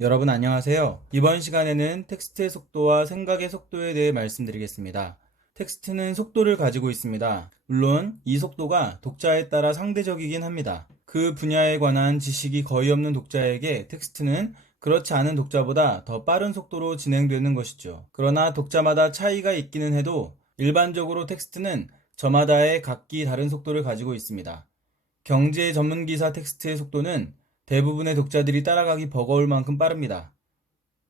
여러분 안녕하세요. 이번 시간에는 텍스트의 속도와 생각의 속도에 대해 말씀드리겠습니다. 텍스트는 속도를 가지고 있습니다. 물론 이 속도가 독자에 따라 상대적이긴 합니다. 그 분야에 관한 지식이 거의 없는 독자에게 텍스트는 그렇지 않은 독자보다 더 빠른 속도로 진행되는 것이죠. 그러나 독자마다 차이가 있기는 해도 일반적으로 텍스트는 저마다의 각기 다른 속도를 가지고 있습니다. 경제 전문 기사 텍스트의 속도는 대부분의 독자들이 따라가기 버거울 만큼 빠릅니다.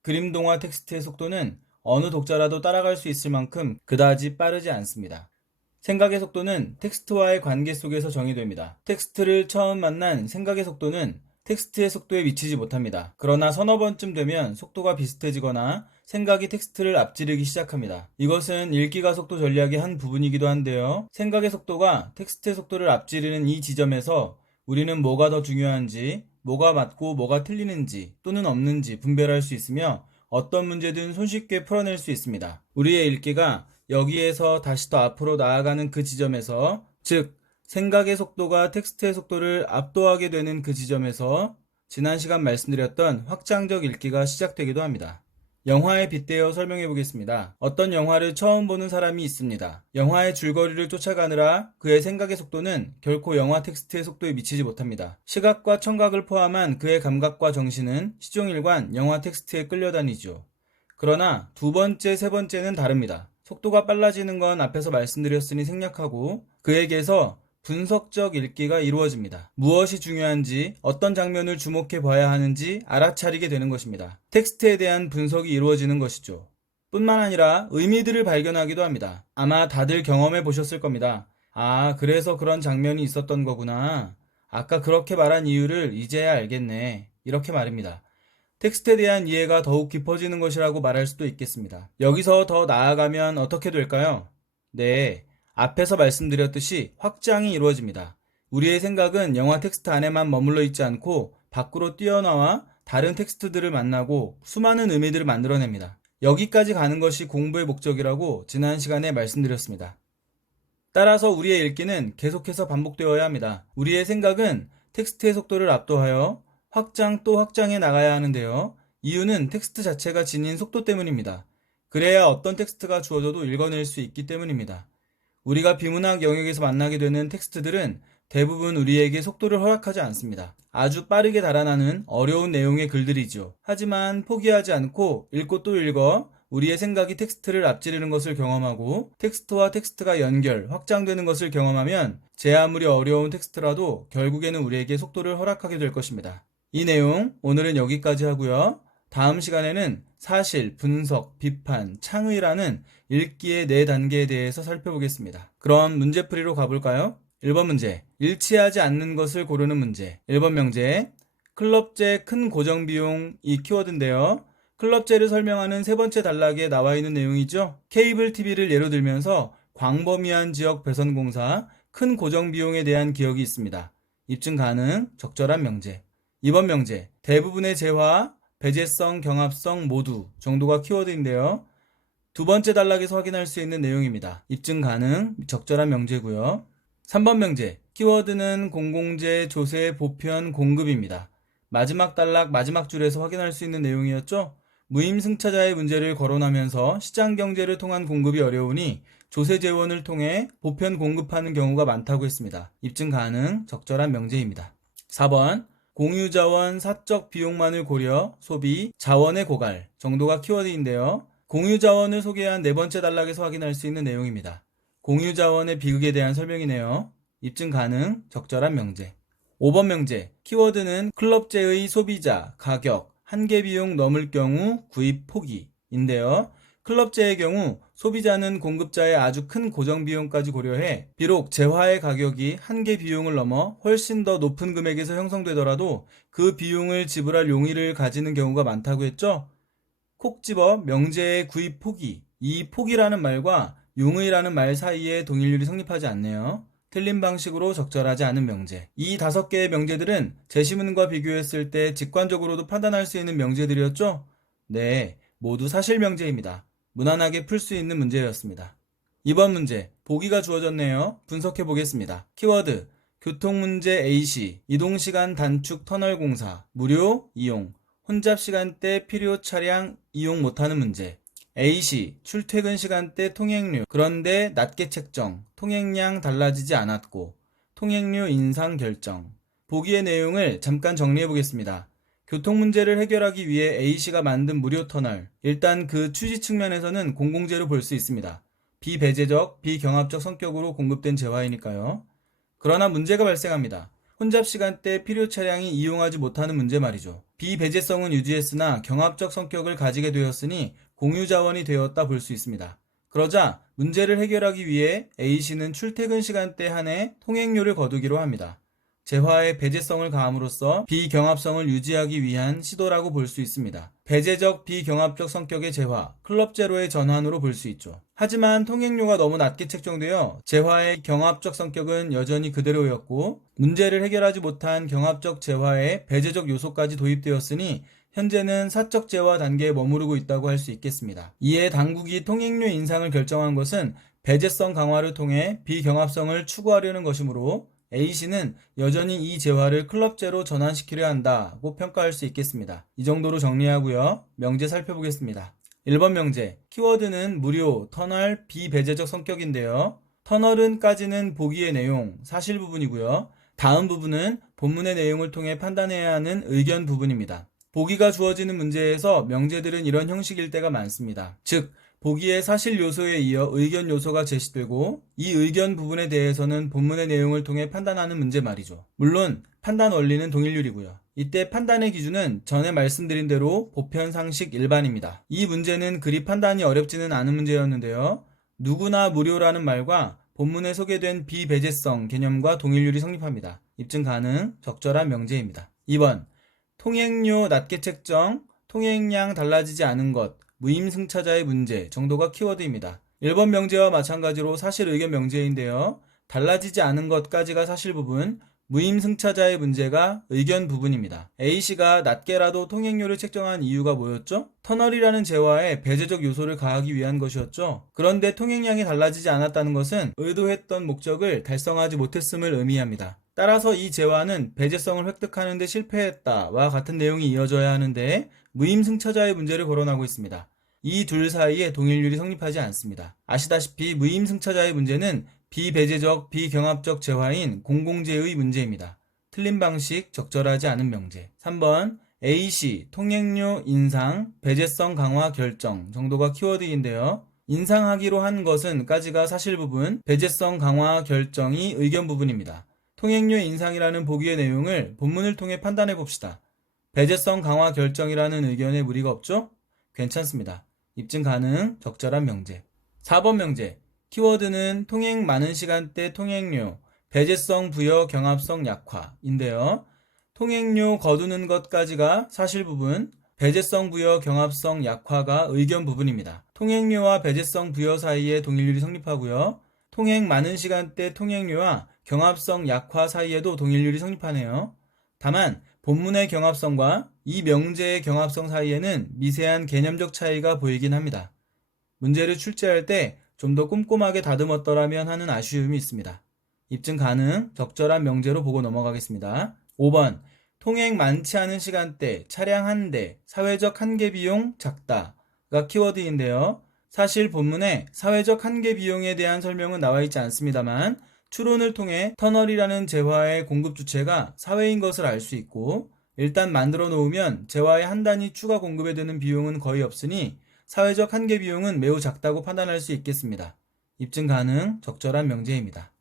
그림 동화 텍스트의 속도는 어느 독자라도 따라갈 수 있을 만큼 그다지 빠르지 않습니다. 생각의 속도는 텍스트와의 관계 속에서 정의됩니다. 텍스트를 처음 만난 생각의 속도는 텍스트의 속도에 미치지 못합니다. 그러나 서너 번쯤 되면 속도가 비슷해지거나 생각이 텍스트를 앞지르기 시작합니다. 이것은 읽기가 속도 전략의 한 부분이기도 한데요. 생각의 속도가 텍스트의 속도를 앞지르는 이 지점에서 우리는 뭐가 더 중요한지, 뭐가 맞고 뭐가 틀리는지 또는 없는지 분별할 수 있으며 어떤 문제든 손쉽게 풀어낼 수 있습니다. 우리의 읽기가 여기에서 다시 더 앞으로 나아가는 그 지점에서, 즉 생각의 속도가 텍스트의 속도를 압도하게 되는 그 지점에서 지난 시간 말씀드렸던 확장적 읽기가 시작되기도 합니다. 영화에 빗대어 설명해 보겠습니다. 어떤 영화를 처음 보는 사람이 있습니다. 영화의 줄거리를 쫓아가느라 그의 생각의 속도는 결코 영화 텍스트의 속도에 미치지 못합니다. 시각과 청각을 포함한 그의 감각과 정신은 시종일관 영화 텍스트에 끌려다니죠. 그러나 두 번째, 세 번째는 다릅니다. 속도가 빨라지는 건 앞에서 말씀드렸으니 생략하고 그에게서 분석적 읽기가 이루어집니다. 무엇이 중요한지, 어떤 장면을 주목해 봐야 하는지 알아차리게 되는 것입니다. 텍스트에 대한 분석이 이루어지는 것이죠. 뿐만 아니라 의미들을 발견하기도 합니다. 아마 다들 경험해 보셨을 겁니다. 아, 그래서 그런 장면이 있었던 거구나. 아까 그렇게 말한 이유를 이제야 알겠네. 이렇게 말입니다. 텍스트에 대한 이해가 더욱 깊어지는 것이라고 말할 수도 있겠습니다. 여기서 더 나아가면 어떻게 될까요? 네, 앞에서 말씀드렸듯이 확장이 이루어집니다. 우리의 생각은 영화 텍스트 안에만 머물러 있지 않고 밖으로 뛰어나와 다른 텍스트들을 만나고 수많은 의미들을 만들어냅니다. 여기까지 가는 것이 공부의 목적이라고 지난 시간에 말씀드렸습니다. 따라서 우리의 읽기는 계속해서 반복되어야 합니다. 우리의 생각은 텍스트의 속도를 압도하여 확장 또 확장해 나가야 하는데요. 이유는 텍스트 자체가 지닌 속도 때문입니다. 그래야 어떤 텍스트가 주어져도 읽어낼 수 있기 때문입니다. 우리가 비문학 영역에서 만나게 되는 텍스트들은 대부분 우리에게 속도를 허락하지 않습니다. 아주 빠르게 달아나는 어려운 내용의 글들이죠. 하지만 포기하지 않고 읽고 또 읽어 우리의 생각이 텍스트를 앞지르는 것을 경험하고 텍스트와 텍스트가 연결, 확장되는 것을 경험하면 제 아무리 어려운 텍스트라도 결국에는 우리에게 속도를 허락하게 될 것입니다. 이 내용 오늘은 여기까지 하고요. 다음 시간에는 사실, 분석, 비판, 창의라는 읽기의 4단계에 대해서 살펴보겠습니다. 그럼 문제풀이로 가볼까요? 1번 문제, 일치하지 않는 것을 고르는 문제. 1번 명제, 클럽제 큰 고정비용 이 키워드인데요. 클럽제를 설명하는 세 번째 단락에 나와 있는 내용이죠. 케이블 TV를 예로 들면서 광범위한 지역 배선 공사, 큰 고정비용에 대한 기억이 있습니다. 입증 가능, 적절한 명제. 2번 명제, 대부분의 재화, 배제성, 경합성 모두 정도가 키워드인데요. 두 번째 단락에서 확인할 수 있는 내용입니다. 입증 가능, 적절한 명제고요. 3번 명제, 키워드는 공공재, 조세, 보편, 공급입니다. 마지막 단락 마지막 줄에서 확인할 수 있는 내용이었죠. 무임승차자의 문제를 거론하면서 시장 경제를 통한 공급이 어려우니 조세 재원을 통해 보편 공급하는 경우가 많다고 했습니다. 입증 가능, 적절한 명제입니다. 4번, 공유자원 사적 비용만을 고려, 소비, 자원의 고갈 정도가 키워드인데요. 공유자원을 소개한 네 번째 단락에서 확인할 수 있는 내용입니다. 공유자원의 비극에 대한 설명이네요. 입증 가능, 적절한 명제. 5번 명제, 키워드는 클럽제의 소비자, 가격, 한계 비용 넘을 경우 구입 포기인데요. 클럽제의 경우 소비자는 공급자의 아주 큰 고정 비용까지 고려해 비록 재화의 가격이 한계 비용을 넘어 훨씬 더 높은 금액에서 형성되더라도 그 비용을 지불할 용의를 가지는 경우가 많다고 했죠. 콕 집어 명제의 구입 포기, 이 포기라는 말과 용의라는 말 사이에 동일률이 성립하지 않네요. 틀린 방식으로 적절하지 않은 명제. 이 5개의 명제들은 제시문과 비교했을 때 직관적으로도 판단할 수 있는 명제들이었죠? 네, 모두 사실 명제입니다. 무난하게 풀 수 있는 문제였습니다. 이번 문제, 보기가 주어졌네요. 분석해 보겠습니다. 키워드, 교통문제 A시, 이동시간 단축 터널 공사, 무료 이용, 혼잡 시간대 필요 차량 이용 못하는 문제. A씨, 출퇴근 시간대 통행료, 그런데 낮게 책정, 통행량 달라지지 않았고, 통행료 인상 결정. 보기의 내용을 잠깐 정리해 보겠습니다. 교통 문제를 해결하기 위해 A씨가 만든 무료 터널. 일단 그 취지 측면에서는 공공재로 볼 수 있습니다. 비배제적, 비경합적 성격으로 공급된 재화이니까요. 그러나 문제가 발생합니다. 혼잡 시간대 필요 차량이 이용하지 못하는 문제 말이죠. 비배제성은 유지했으나 경합적 성격을 가지게 되었으니 공유 자원이 되었다 볼 수 있습니다. 그러자 문제를 해결하기 위해 A씨는 출퇴근 시간대 한해 통행료를 거두기로 합니다. 재화의 배제성을 가함으로써 비경합성을 유지하기 위한 시도라고 볼 수 있습니다. 배제적 비경합적 성격의 재화, 클럽제로의 전환으로 볼 수 있죠. 하지만 통행료가 너무 낮게 책정되어 재화의 경합적 성격은 여전히 그대로였고 문제를 해결하지 못한 경합적 재화에 배제적 요소까지 도입되었으니 현재는 사적 재화 단계에 머무르고 있다고 할 수 있겠습니다. 이에 당국이 통행료 인상을 결정한 것은 배제성 강화를 통해 비경합성을 추구하려는 것이므로 A씨는 여전히 이 재화를 클럽제로 전환시키려 한다고 평가할 수 있겠습니다. 이 정도로 정리하고요. 명제 살펴보겠습니다. 1번 명제, 키워드는 무료, 터널, 비배제적 성격인데요. 터널은 까지는 보기의 내용, 사실 부분이고요. 다음 부분은 본문의 내용을 통해 판단해야 하는 의견 부분입니다. 보기가 주어지는 문제에서 명제들은 이런 형식일 때가 많습니다. 즉, 보기의 사실 요소에 이어 의견 요소가 제시되고 이 의견 부분에 대해서는 본문의 내용을 통해 판단하는 문제 말이죠. 물론 판단 원리는 동일률이고요. 이때 판단의 기준은 전에 말씀드린 대로 보편, 상식, 일반입니다. 이 문제는 그리 판단이 어렵지는 않은 문제였는데요. 누구나 무료라는 말과 본문에 소개된 비배제성 개념과 동일률이 성립합니다. 입증 가능, 적절한 명제입니다. 2번, 통행료 낮게 책정, 통행량 달라지지 않은 것, 무임승차자의 문제 정도가 키워드입니다. 1번 명제와 마찬가지로 사실 의견 명제인데요. 달라지지 않은 것까지가 사실 부분, 무임승차자의 문제가 의견 부분입니다. A씨가 낮게라도 통행료를 책정한 이유가 뭐였죠? 터널이라는 재화에 배제적 요소를 가하기 위한 것이었죠. 그런데 통행량이 달라지지 않았다는 것은 의도했던 목적을 달성하지 못했음을 의미합니다. 따라서 이 재화는 배제성을 획득하는 데 실패했다와 같은 내용이 이어져야 하는데 무임승차자의 문제를 거론하고 있습니다. 이 둘 사이에 동일률이 성립하지 않습니다. 아시다시피 무임승차자의 문제는 비배제적, 비경합적 재화인 공공재의 문제입니다. 틀린 방식, 적절하지 않은 명제. 3번, A씨, 통행료 인상, 배제성 강화 결정 정도가 키워드인데요. 인상하기로 한 것은 까지가 사실 부분, 배제성 강화 결정이 의견 부분입니다. 통행료 인상이라는 보기의 내용을 본문을 통해 판단해 봅시다. 배제성 강화 결정이라는 의견에 무리가 없죠? 괜찮습니다. 입증 가능, 적절한 명제. 4번 명제, 키워드는 통행 많은 시간대 통행료, 배제성 부여 경합성 약화인데요. 통행료 거두는 것까지가 사실 부분, 배제성 부여 경합성 약화가 의견 부분입니다. 통행료와 배제성 부여 사이에 동일률이 성립하고요. 통행 많은 시간대 통행료와 경합성 약화 사이에도 동일률이 성립하네요. 다만 본문의 경합성과 이 명제의 경합성 사이에는 미세한 개념적 차이가 보이긴 합니다. 문제를 출제할 때 좀 더 꼼꼼하게 다듬었더라면 하는 아쉬움이 있습니다. 입증 가능, 적절한 명제로 보고 넘어가겠습니다. 5번, 통행 많지 않은 시간대, 차량 한 대, 사회적 한계 비용 작다가 키워드인데요. 사실 본문에 사회적 한계 비용에 대한 설명은 나와 있지 않습니다만 추론을 통해 터널이라는 재화의 공급 주체가 사회인 것을 알 수 있고 일단 만들어 놓으면 재화의 한 단위 추가 공급에 드는 비용은 거의 없으니 사회적 한계 비용은 매우 작다고 판단할 수 있겠습니다. 입증 가능, 적절한 명제입니다.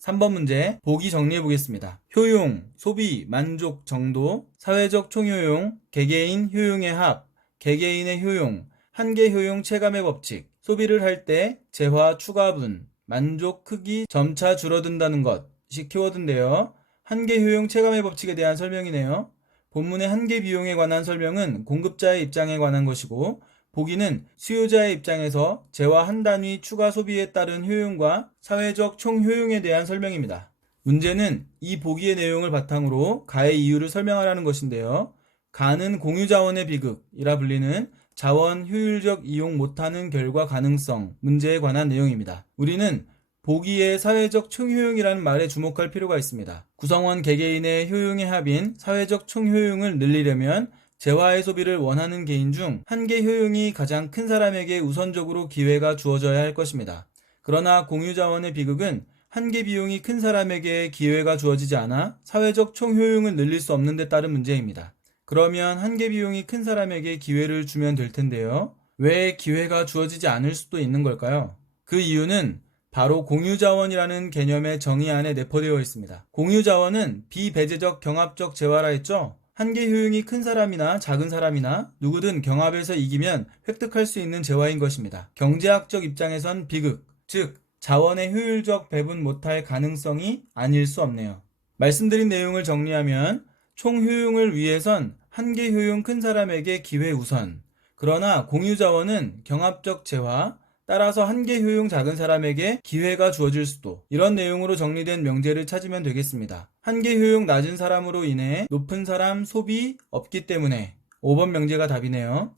3번 문제, 보기 정리해 보겠습니다. 효용, 소비, 만족, 정도, 사회적 총효용, 개개인 효용의 합, 개개인의 효용, 한계 효용 체감의 법칙, 소비를 할 때 재화 추가분, 만족 크기 점차 줄어든다는 것이 키워드인데요. 한계 효용 체감의 법칙에 대한 설명이네요. 본문의 한계 비용에 관한 설명은 공급자의 입장에 관한 것이고 보기는 수요자의 입장에서 재화 한 단위 추가 소비에 따른 효용과 사회적 총효용에 대한 설명입니다. 문제는 이 보기의 내용을 바탕으로 가의 이유를 설명하라는 것인데요. 가는 공유자원의 비극이라 불리는 자원 효율적 이용 못하는 결과 가능성 문제에 관한 내용입니다. 우리는 보기의 사회적 총효용이라는 말에 주목할 필요가 있습니다. 구성원 개개인의 효용의 합인 사회적 총효용을 늘리려면 재화의 소비를 원하는 개인 중 한계 효용이 가장 큰 사람에게 우선적으로 기회가 주어져야 할 것입니다. 그러나 공유자원의 비극은 한계 비용이 큰 사람에게 기회가 주어지지 않아 사회적 총효용을 늘릴 수 없는 데 따른 문제입니다. 그러면 한계 비용이 큰 사람에게 기회를 주면 될 텐데요. 왜 기회가 주어지지 않을 수도 있는 걸까요? 그 이유는 바로 공유자원이라는 개념의 정의 안에 내포되어 있습니다. 공유자원은 비배제적 경합적 재화라 했죠? 한계 효용이 큰 사람이나 작은 사람이나 누구든 경합에서 이기면 획득할 수 있는 재화인 것입니다. 경제학적 입장에선 비극, 즉 자원의 효율적 배분 못할 가능성이 아닐 수 없네요. 말씀드린 내용을 정리하면 총 효용을 위해선 한계 효용 큰 사람에게 기회 우선, 그러나 공유자원은 경합적 재화, 따라서 한계 효용 작은 사람에게 기회가 주어질 수도, 이런 내용으로 정리된 명제를 찾으면 되겠습니다. 한계 효용 낮은 사람으로 인해 높은 사람 소비 없기 때문에 5번 명제가 답이네요.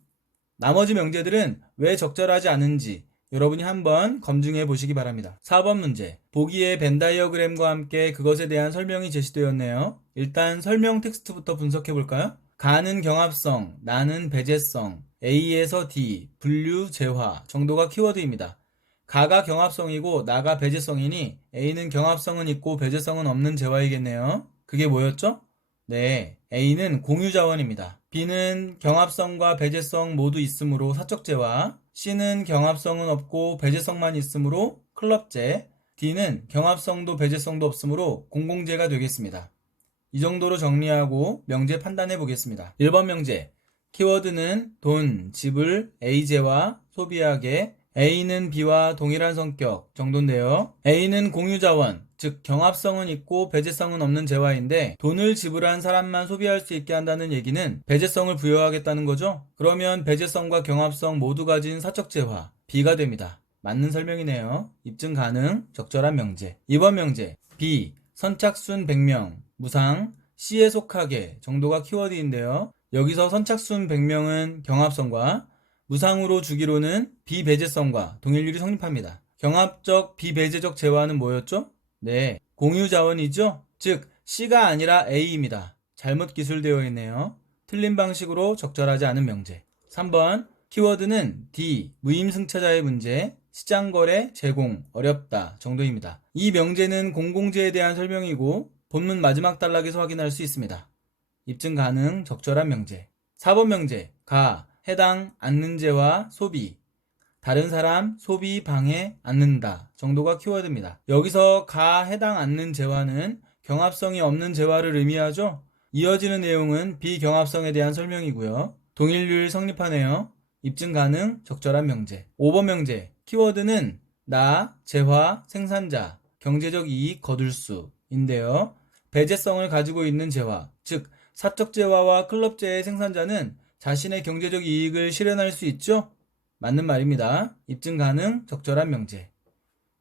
나머지 명제들은 왜 적절하지 않은지 여러분이 한번 검증해 보시기 바랍니다. 4번 문제, 보기의 벤 다이어그램과 함께 그것에 대한 설명이 제시되었네요. 일단 설명 텍스트부터 분석해 볼까요? 가는 경합성, 나는 배제성, A에서 D, 분류, 재화 정도가 키워드입니다. 가가 경합성이고 나가 배제성이니 A는 경합성은 있고 배제성은 없는 재화이겠네요. 그게 뭐였죠? 네, A는 공유자원입니다. B는 경합성과 배제성 모두 있으므로 사적재화, C는 경합성은 없고 배제성만 있으므로 클럽재, D는 경합성도 배제성도 없으므로 공공재가 되겠습니다. 이 정도로 정리하고 명제 판단해 보겠습니다. 1번 명제, 키워드는 돈, 지불, A재와 소비하게, A는 B와 동일한 성격 정도인데요. A는 공유자원, 즉 경합성은 있고 배제성은 없는 재화인데 돈을 지불한 사람만 소비할 수 있게 한다는 얘기는 배제성을 부여하겠다는 거죠. 그러면 배제성과 경합성 모두 가진 사적 재화, B가 됩니다. 맞는 설명이네요. 입증 가능, 적절한 명제. 2번 명제, B, 선착순 100명, 무상, C에 속하게 정도가 키워드인데요. 여기서 선착순 100명은 경합성과 무상으로 주기로는 비배제성과 동일률이 성립합니다. 경합적 비배제적 재화는 뭐였죠? 네, 공유자원이죠? 즉 C가 아니라 A입니다. 잘못 기술되어 있네요. 틀린 방식으로 적절하지 않은 명제. 3번, 키워드는 D, 무임승차자의 문제, 시장거래, 제공, 어렵다 정도입니다. 이 명제는 공공재에 대한 설명이고 본문 마지막 단락에서 확인할 수 있습니다. 입증 가능, 적절한 명제. 4번 명제, 가, 해당, 않는재와 소비, 다른 사람, 소비, 방해, 않는다 정도가 키워드입니다. 여기서 가, 해당, 않는 재화는 경합성이 없는 재화를 의미하죠. 이어지는 내용은 비경합성에 대한 설명이고요. 동일률 성립하네요. 입증 가능, 적절한 명제. 5번 명제, 키워드는 나, 재화, 생산자, 경제적 이익 거둘 수인데요. 배제성을 가지고 있는 재화, 즉 사적 재화와 클럽재의 생산자는 자신의 경제적 이익을 실현할 수 있죠? 맞는 말입니다. 입증 가능, 적절한 명제.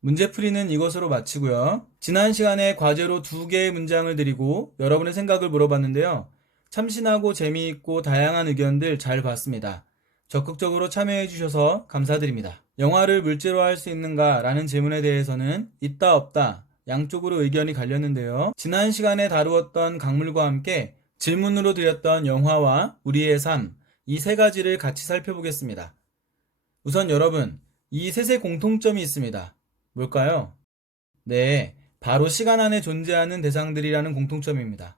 문제풀이는 이것으로 마치고요. 지난 시간에 과제로 2개의 문장을 드리고 여러분의 생각을 물어봤는데요. 참신하고 재미있고 다양한 의견들 잘 봤습니다. 적극적으로 참여해 주셔서 감사드립니다. 영화를 물질로 할 수 있는가 라는 질문에 대해서는 있다 없다 양쪽으로 의견이 갈렸는데요. 지난 시간에 다루었던 강물과 함께 질문으로 드렸던 영화와 우리의 삶, 이 세 가지를 같이 살펴보겠습니다. 우선 여러분, 이 셋의 공통점이 있습니다. 뭘까요? 네, 바로 시간 안에 존재하는 대상들이라는 공통점입니다.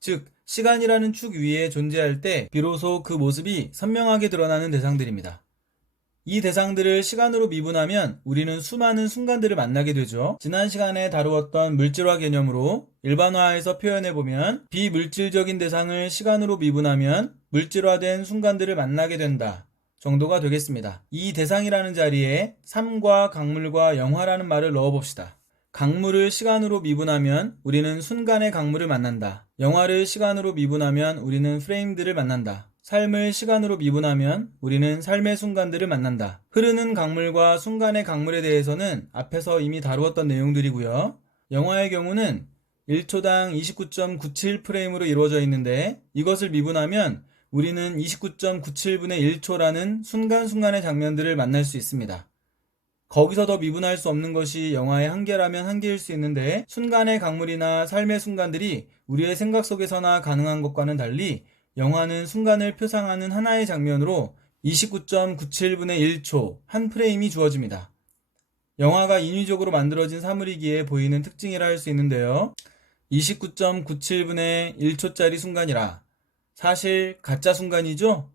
즉, 시간이라는 축 위에 존재할 때 비로소 그 모습이 선명하게 드러나는 대상들입니다. 이 대상들을 시간으로 미분하면 우리는 수많은 순간들을 만나게 되죠. 지난 시간에 다루었던 물질화 개념으로 일반화해서 표현해보면 비물질적인 대상을 시간으로 미분하면 물질화된 순간들을 만나게 된다 정도가 되겠습니다. 이 대상이라는 자리에 삶과 강물과 영화라는 말을 넣어봅시다. 강물을 시간으로 미분하면 우리는 순간의 강물을 만난다. 영화를 시간으로 미분하면 우리는 프레임들을 만난다. 삶을 시간으로 미분하면 우리는 삶의 순간들을 만난다. 흐르는 강물과 순간의 강물에 대해서는 앞에서 이미 다루었던 내용들이고요. 영화의 경우는 1초당 29.97프레임으로 이루어져 있는데 이것을 미분하면 우리는 29.97분의 1초라는 순간순간의 장면들을 만날 수 있습니다. 거기서 더 미분할 수 없는 것이 영화의 한계라면 한계일 수 있는데 순간의 강물이나 삶의 순간들이 우리의 생각 속에서나 가능한 것과는 달리 영화는 순간을 표상하는 하나의 장면으로 29.97분의 1초 한 프레임이 주어집니다. 영화가 인위적으로 만들어진 사물이기에 보이는 특징이라 할 수 있는데요. 29.97분의 1초짜리 순간이라 사실 가짜 순간이죠?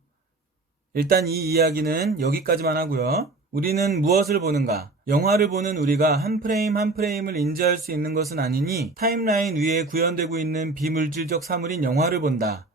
일단 이 이야기는 여기까지만 하고요. 우리는 무엇을 보는가? 영화를 보는 우리가 한 프레임 한 프레임을 인지할 수 있는 것은 아니니 타임라인 위에 구현되고 있는 비물질적 사물인 영화를 본다.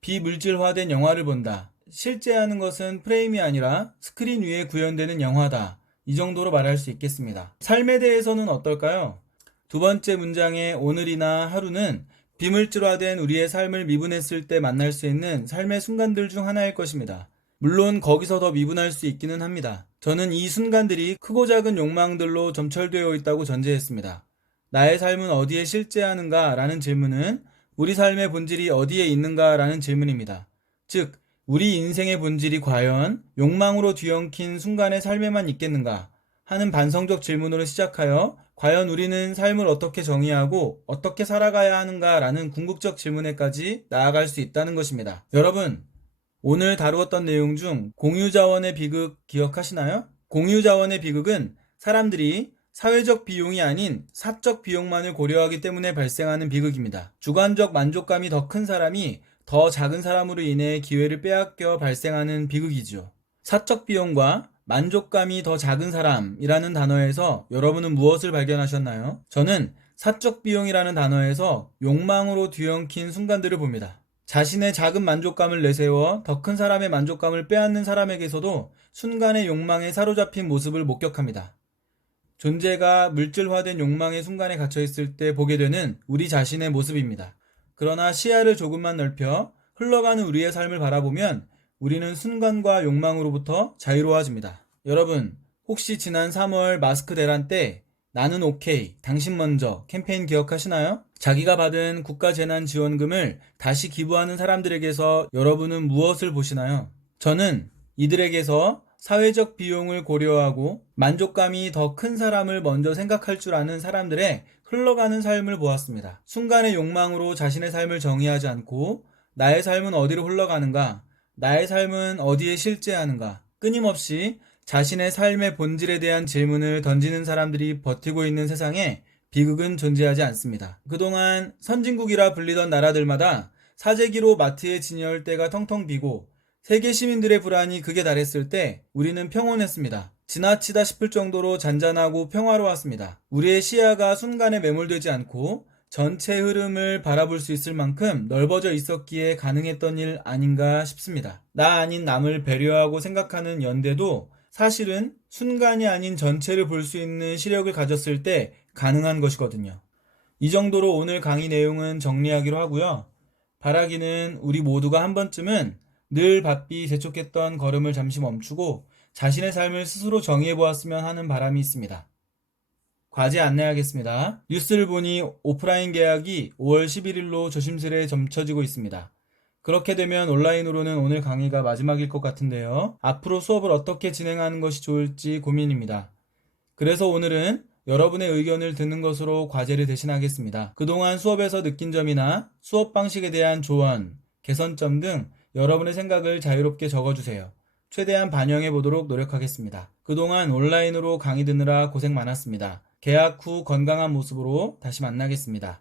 비물질화된 영화를 본다. 실제하는 것은 프레임이 아니라 스크린 위에 구현되는 영화다. 이 정도로 말할 수 있겠습니다. 삶에 대해서는 어떨까요? 두 번째 문장의 오늘이나 하루는 비물질화된 우리의 삶을 미분했을 때 만날 수 있는 삶의 순간들 중 하나일 것입니다. 물론 거기서 더 미분할 수 있기는 합니다. 저는 이 순간들이 크고 작은 욕망들로 점철되어 있다고 전제했습니다. 나의 삶은 어디에 실제하는가? 라는 질문은 우리 삶의 본질이 어디에 있는가? 라는 질문입니다. 즉, 우리 인생의 본질이 과연 욕망으로 뒤엉킨 순간의 삶에만 있겠는가? 하는 반성적 질문으로 시작하여 과연 우리는 삶을 어떻게 정의하고 어떻게 살아가야 하는가? 라는 궁극적 질문에까지 나아갈 수 있다는 것입니다. 여러분, 오늘 다루었던 내용 중 공유자원의 비극 기억하시나요? 공유자원의 비극은 사람들이 사회적 비용이 아닌 사적 비용만을 고려하기 때문에 발생하는 비극입니다. 주관적 만족감이 더 큰 사람이 더 작은 사람으로 인해 기회를 빼앗겨 발생하는 비극이죠. 사적 비용과 만족감이 더 작은 사람이라는 단어에서 여러분은 무엇을 발견하셨나요? 저는 사적 비용이라는 단어에서 욕망으로 뒤엉킨 순간들을 봅니다. 자신의 작은 만족감을 내세워 더 큰 사람의 만족감을 빼앗는 사람에게서도 순간의 욕망에 사로잡힌 모습을 목격합니다. 존재가 물질화된 욕망의 순간에 갇혀있을 때 보게 되는 우리 자신의 모습입니다. 그러나 시야를 조금만 넓혀 흘러가는 우리의 삶을 바라보면 우리는 순간과 욕망으로부터 자유로워집니다. 여러분, 혹시 지난 3월 마스크 대란 때 나는 오케이, 당신 먼저 캠페인 기억하시나요? 자기가 받은 국가재난지원금을 다시 기부하는 사람들에게서 여러분은 무엇을 보시나요? 저는 이들에게서 사회적 비용을 고려하고 만족감이 더 큰 사람을 먼저 생각할 줄 아는 사람들의 흘러가는 삶을 보았습니다. 순간의 욕망으로 자신의 삶을 정의하지 않고 나의 삶은 어디로 흘러가는가? 나의 삶은 어디에 실제하는가? 끊임없이 자신의 삶의 본질에 대한 질문을 던지는 사람들이 버티고 있는 세상에 비극은 존재하지 않습니다. 그동안 선진국이라 불리던 나라들마다 사재기로 마트의 진열대가 텅텅 비고 세계 시민들의 불안이 극에 달했을 때 우리는 평온했습니다. 지나치다 싶을 정도로 잔잔하고 평화로웠습니다. 우리의 시야가 순간에 매몰되지 않고 전체 흐름을 바라볼 수 있을 만큼 넓어져 있었기에 가능했던 일 아닌가 싶습니다. 나 아닌 남을 배려하고 생각하는 연대도 사실은 순간이 아닌 전체를 볼 수 있는 시력을 가졌을 때 가능한 것이거든요. 이 정도로 오늘 강의 내용은 정리하기로 하고요. 바라기는 우리 모두가 한 번쯤은 늘 바삐 재촉했던 걸음을 잠시 멈추고 자신의 삶을 스스로 정의해보았으면 하는 바람이 있습니다. 과제 안내하겠습니다. 뉴스를 보니 오프라인 개학이 5월 11일로 조심스레 점쳐지고 있습니다. 그렇게 되면 온라인으로는 오늘 강의가 마지막일 것 같은데요. 앞으로 수업을 어떻게 진행하는 것이 좋을지 고민입니다. 그래서 오늘은 여러분의 의견을 듣는 것으로 과제를 대신하겠습니다. 그동안 수업에서 느낀 점이나 수업 방식에 대한 조언, 개선점 등 여러분의 생각을 자유롭게 적어주세요. 최대한 반영해 보도록 노력하겠습니다. 그동안 온라인으로 강의 듣느라 고생 많았습니다. 개학 후 건강한 모습으로 다시 만나겠습니다.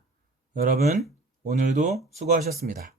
여러분, 오늘도 수고하셨습니다.